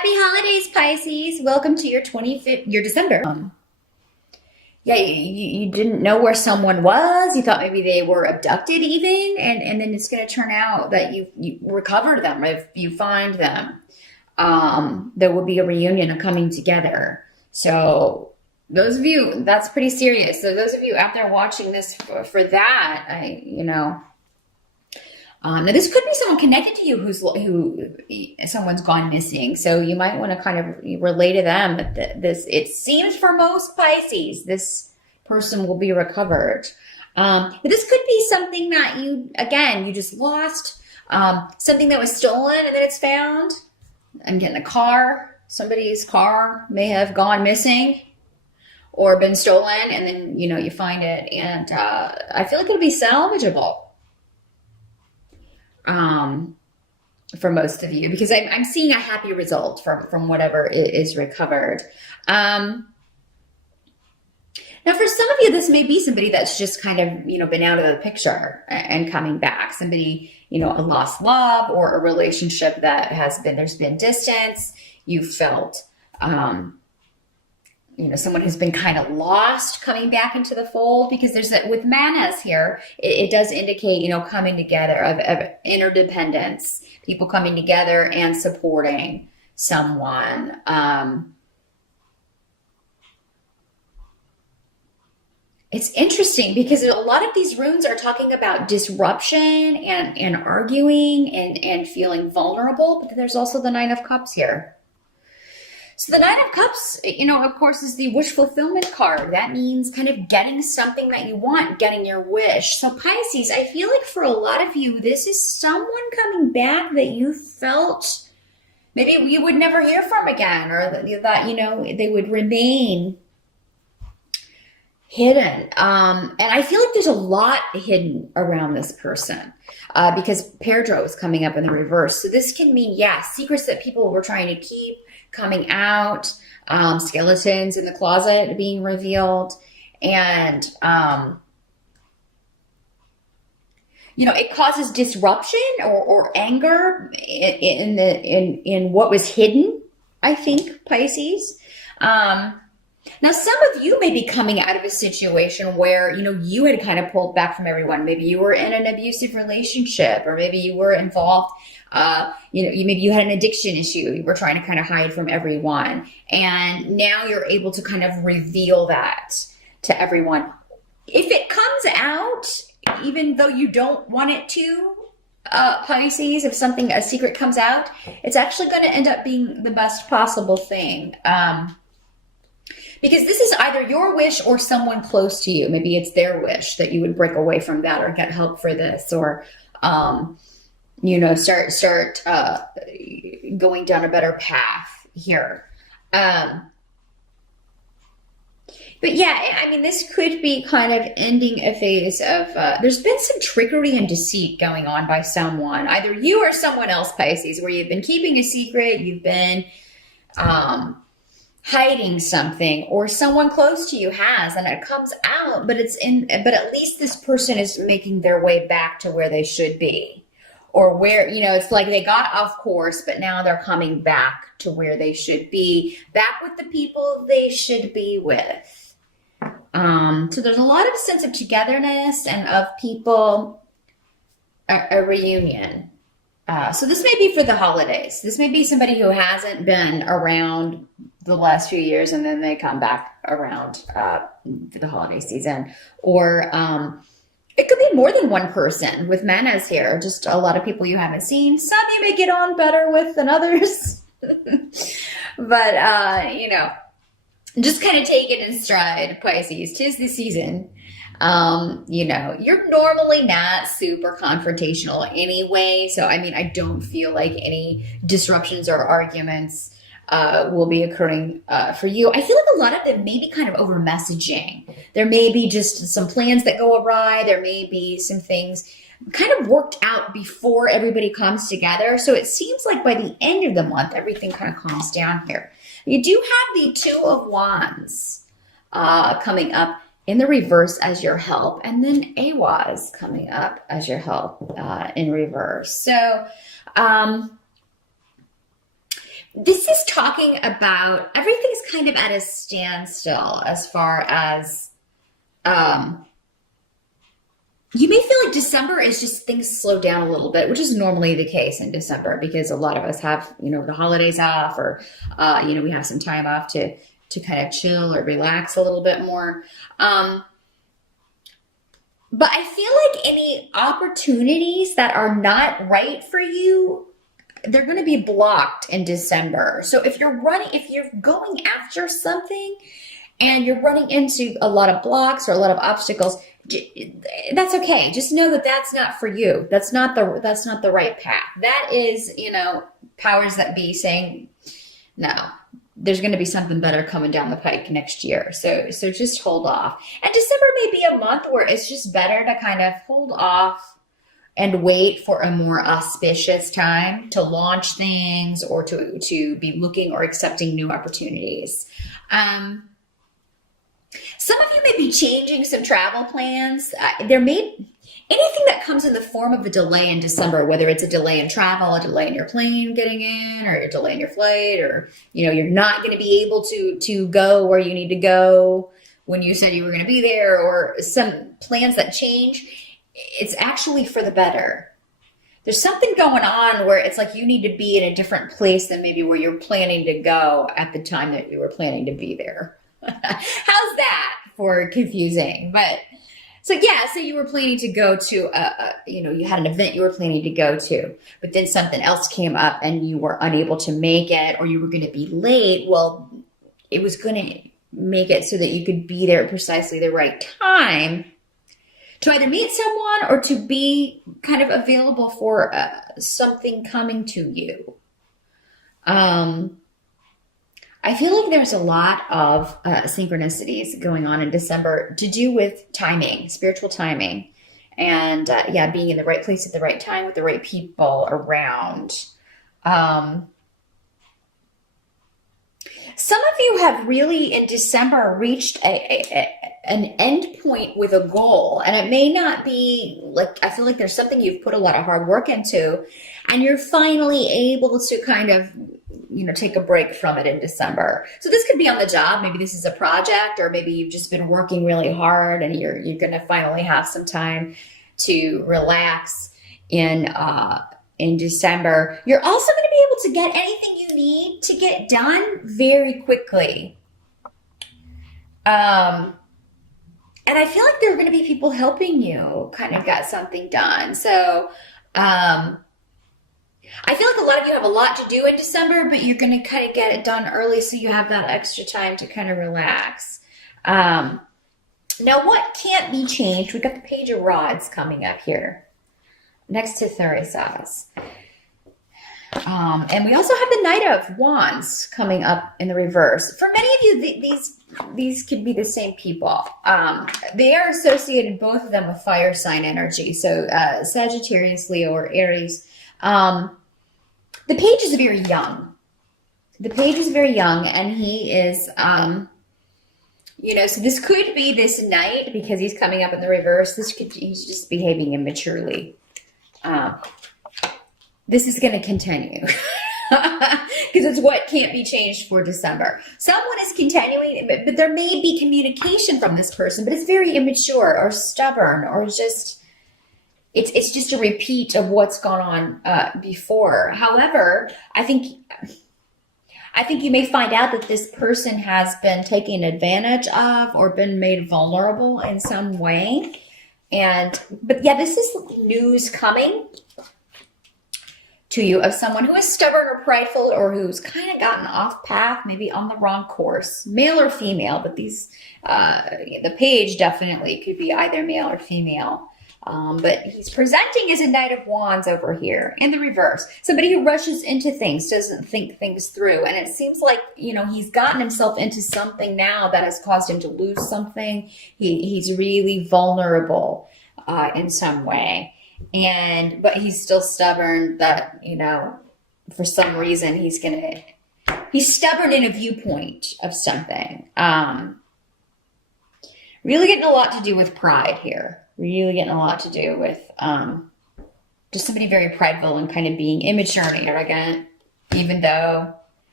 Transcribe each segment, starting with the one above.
Happy holidays, Pisces. Welcome to your 25th, your December. Yeah, you didn't know where someone was. You thought maybe they were abducted even, and then it's going to turn out that you recovered them if you find them. There will be a reunion, a coming together. So those of you, that's pretty serious. So those of you out there watching this for that, now this could be someone connected to you who someone's gone missing. So you might want to kind of relay to them that this, it seems for most Pisces, this person will be recovered. But this could be something that you just lost, something that was stolen and then it's found. I'm getting a car. Somebody's car may have gone missing or been stolen, and then, you find it. And I feel like it'll be salvageable. For most of you, because I'm seeing a happy result from whatever is recovered. Now, for some of you, this may be somebody that's just kind of, been out of the picture and coming back. Somebody, a lost love or a relationship that there's been distance. You felt, someone who's been kind of lost coming back into the fold, because there's that with manas here, it does indicate, coming together of interdependence, people coming together and supporting someone. It's interesting because a lot of these runes are talking about disruption and arguing and feeling vulnerable, but there's also the Nine of Cups here. So the Nine of Cups, of course, is the wish fulfillment card. That means kind of getting something that you want, getting your wish. So Pisces, I feel like for a lot of you, this is someone coming back that you felt maybe you would never hear from again, or that they would remain hidden. And I feel like there's a lot hidden around this person because Pedro is coming up in the reverse. So this can mean, secrets that people were trying to keep coming out, skeletons in the closet being revealed. And, it causes disruption or anger in what was hidden, I think, Pisces. Now, some of you may be coming out of a situation where, you had kind of pulled back from everyone. Maybe you were in an abusive relationship, or maybe you were involved, maybe you had an addiction issue. You were trying to kind of hide from everyone. And now you're able to kind of reveal that to everyone. If it comes out, even though you don't want it to, Pisces, if a secret comes out, it's actually going to end up being the best possible thing. Because this is either your wish or someone close to you. Maybe it's their wish that you would break away from that or get help for this, or, start going down a better path here. But this could be kind of ending a phase of, there's been some trickery and deceit going on by someone, either you or someone else, Pisces, where you've been keeping a secret, you've been, hiding something, or someone close to you has, and it comes out, but at least this person is making their way back to where they should be, or where, it's like they got off course, but now they're coming back to where they should be, back with the people they should be with. So there's a lot of sense of togetherness and of people, a reunion. So this may be for the holidays. This may be somebody who hasn't been around the last few years, and then they come back around for the holiday season. Or it could be more than one person with manas here. Just a lot of people you haven't seen. Some you may get on better with than others. But, just kind of take it in stride, Pisces. 'Tis the season. You're normally not super confrontational anyway. So, I don't feel like any disruptions or arguments will be occurring for you. I feel like a lot of it may be kind of over messaging. There may be just some plans that go awry. There may be some things kind of worked out before everybody comes together. So it seems like by the end of the month, everything kind of calms down here. You do have the Two of Wands coming up in the reverse as your help, and then Ehwaz coming up as your help in reverse. So This is talking about everything's kind of at a standstill as far as um, you may feel like December is just things slow down a little bit, which is normally the case in December because a lot of us have, the holidays off or, we have some time off to kind of chill or relax a little bit more. But I feel like any opportunities that are not right for you, they're going to be blocked in December. So if you're going after something and you're running into a lot of blocks or a lot of obstacles, that's okay. Just know that that's not for you. That's not the right path. That is, powers that be saying, no, there's going to be something better coming down the pike next year. So just hold off. And December may be a month where it's just better to kind of hold off and wait for a more auspicious time to launch things or to be looking or accepting new opportunities. Some of you may be changing some travel plans. Anything that comes in the form of a delay in December, whether it's a delay in travel, a delay in your plane getting in, or a delay in your flight, or you're not going to be able to go where you need to go when you said you were going to be there, or some plans that change, it's actually for the better. There's something going on where it's like you need to be in a different place than maybe where you're planning to go at the time that you were planning to be there. How's that for confusing? But so you were planning to go to you had an event you were planning to go to, but then something else came up and you were unable to make it, or you were going to be late. Well, it was going to make it so that you could be there at precisely the right time to either meet someone or to be kind of available for something coming to you. I feel like there's a lot of synchronicities going on in December to do with timing, spiritual timing, and being in the right place at the right time with the right people around. Some of you have really in December reached an end point with a goal, and it may not be like, I feel like there's something you've put a lot of hard work into, and you're finally able to kind of take a break from it in December. So this could be on the job. Maybe this is a project, or maybe you've just been working really hard and you're going to finally have some time to relax in December. You're also going to be able to get anything you need to get done very quickly. And I feel like there are going to be people helping you kind of get something done. So, I feel like a lot of you have a lot to do in December, but you're going to kind of get it done early so you have that extra time to kind of relax. Now, what can't be changed? We've got the Page of Rods coming up here next to Theresas. And we also have the Knight of Wands coming up in the reverse. For many of you, these could be the same people. They are associated, both of them, with fire sign energy. So Sagittarius, Leo, or Aries. The Page is very young. The Page is very young, and he is, so this could be this Knight because he's coming up in the reverse. He's just behaving immaturely. This is going to continue because it's what can't be changed for December. Someone is continuing, but there may be communication from this person, but it's very immature or stubborn or just... It's just a repeat of what's gone on before. However, I think you may find out that this person has been taken advantage of or been made vulnerable in some way. But this is news coming to you of someone who is stubborn or prideful or who's kind of gotten off path, maybe on the wrong course, male or female. But the Page definitely could be either male or female. But he's presenting as a Knight of Wands over here in the reverse. Somebody who rushes into things, doesn't think things through. And it seems like, he's gotten himself into something now that has caused him to lose something. He's really vulnerable in some way. But he's still stubborn that, for some reason he's stubborn in a viewpoint of something. Really getting a lot to do with pride here. Really getting a lot to do with just somebody very prideful and kind of being immature and arrogant, even though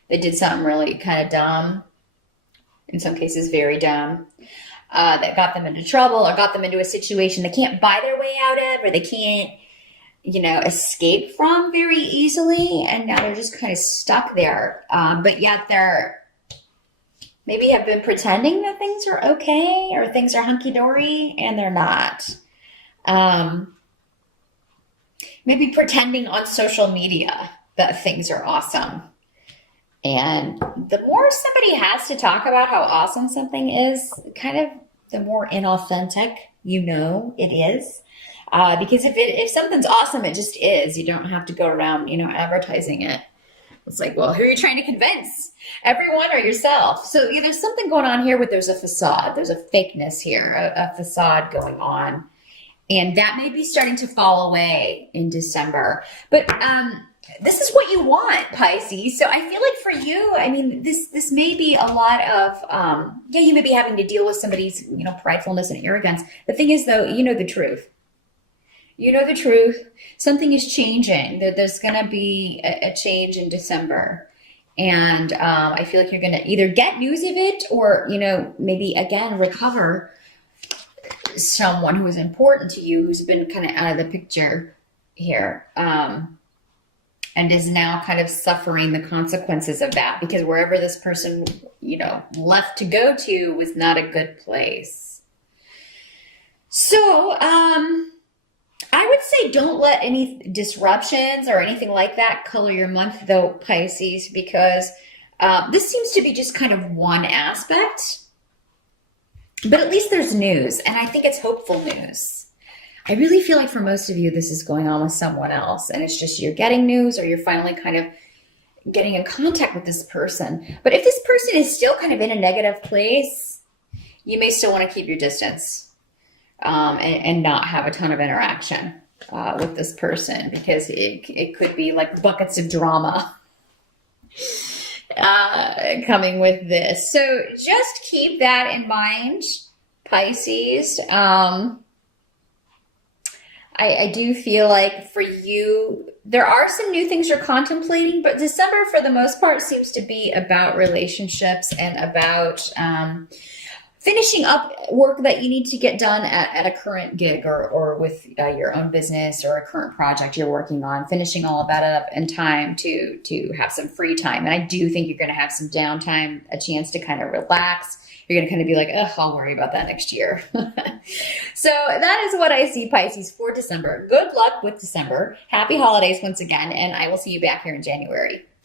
They did something really kind of dumb, in some cases very dumb, that got them into trouble or got them into a situation they can't buy their way out of, or they can't, escape from very easily. And now they're just kind of stuck there. But yet they're maybe have been pretending that things are okay or things are hunky dory, and they're not. Maybe pretending on social media that things are awesome. And the more somebody has to talk about how awesome something is, kind of the more inauthentic it is. Because if something's awesome, it just is. You don't have to go around, advertising it. It's like, well, who are you trying to convince? Everyone or yourself? So there's something going on here with there's a facade. There's a fakeness here, a facade going on. And that may be starting to fall away in December. But this is what you want, Pisces. So I feel like for you, I mean, this may be a lot of, you may be having to deal with somebody's, pridefulness and arrogance. The thing is, though, you know the truth. You know the truth. Something is changing. There's going to be a change in December. And I feel like you're going to either get news of it or, maybe, again, recover someone who is important to you, who's been kind of out of the picture here, and is now kind of suffering the consequences of that, because wherever this person, left to go to was not a good place. So, I would say don't let any disruptions or anything like that color your month, though, Pisces, because this seems to be just kind of one aspect. But at least there's news, and I think it's hopeful news. I really feel like for most of you, this is going on with someone else, and it's just you're getting news or you're finally kind of getting in contact with this person. But if this person is still kind of in a negative place, you may still want to keep your distance and not have a ton of interaction with this person, because it could be like buckets of drama coming with this. So just keep that in mind, Pisces. I do feel like for you, there are some new things you're contemplating, but December, for the most part, seems to be about relationships and about finishing up work that you need to get done at a current gig or with your own business or a current project you're working on, finishing all of that up in time to have some free time. And I do think you're going to have some downtime, a chance to kind of relax. You're going to kind of be like, I'll worry about that next year. So that is what I see, Pisces, for December. Good luck with December. Happy holidays once again, and I will see you back here in January.